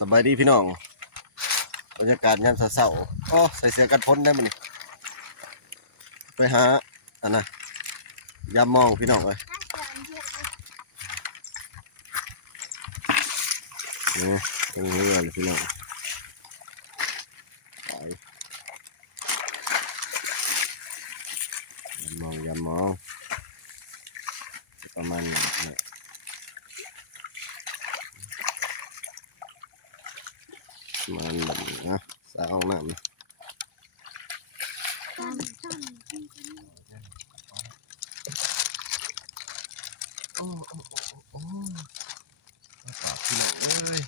สบายดีพี่น้องบรรยากาศยามเช้าๆก็ใส่เสื้อกันฝนได้มั้ยไปหาอันน่ะยามมองพี่น้องเอ้ยนี่ตรงนี้เลยพี่น้องไปยามมองประมาณนี้มันนะสาวน้ำโอ้ปากพี่น้องเอ้ย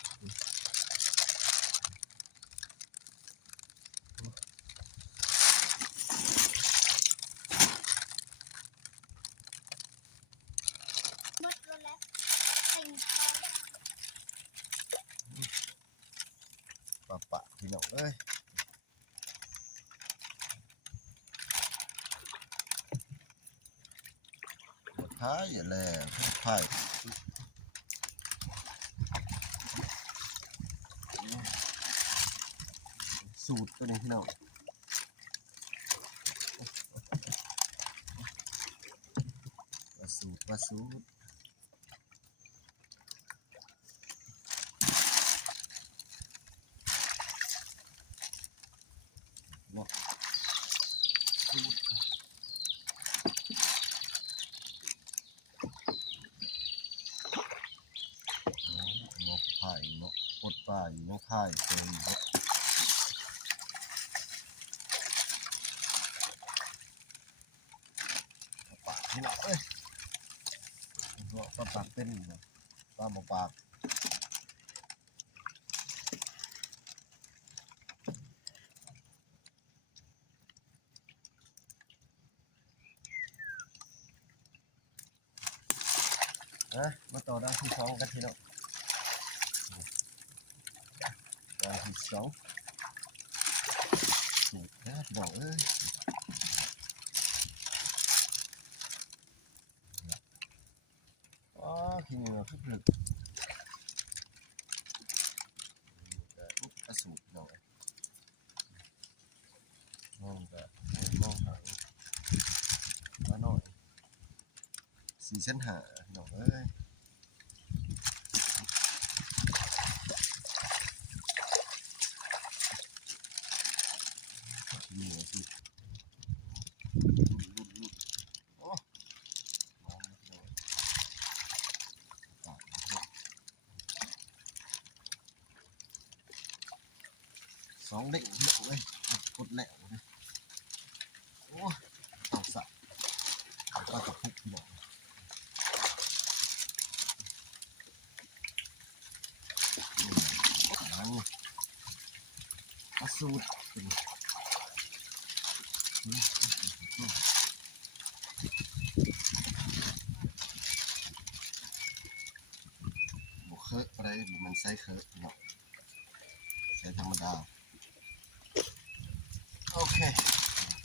ปะพี่น้องเอ้ยท้ายอย่าแลท้ายสูตรตัวนี้พี่น้องปลาสูตรเนาะนกไผ่นกปดป่านกไผ่เป็นนกปากพี่น้องเอ้ยปลาปากเป็นปลาหมอปากมาต่อด้านที่สองกันพี่น้องด้านที่สองสูตรนะพี่น้องเอ้ยขี้เหงื่อขึ้นลึกกระสูดหน่อยมองแบบมองหางมาหน่อย4 เส้น หาหน่อยเอ้ยเหงื่อสิโอ้2 เด้งพี่น้องเอ้ยกดแหลกเลยโอ้เอาสับก็ตะพุกพี่น้องปลาสูตรบุกเคอะอะไรบุมันใส่เคอะเนาะใส่ธรรมดาโอเค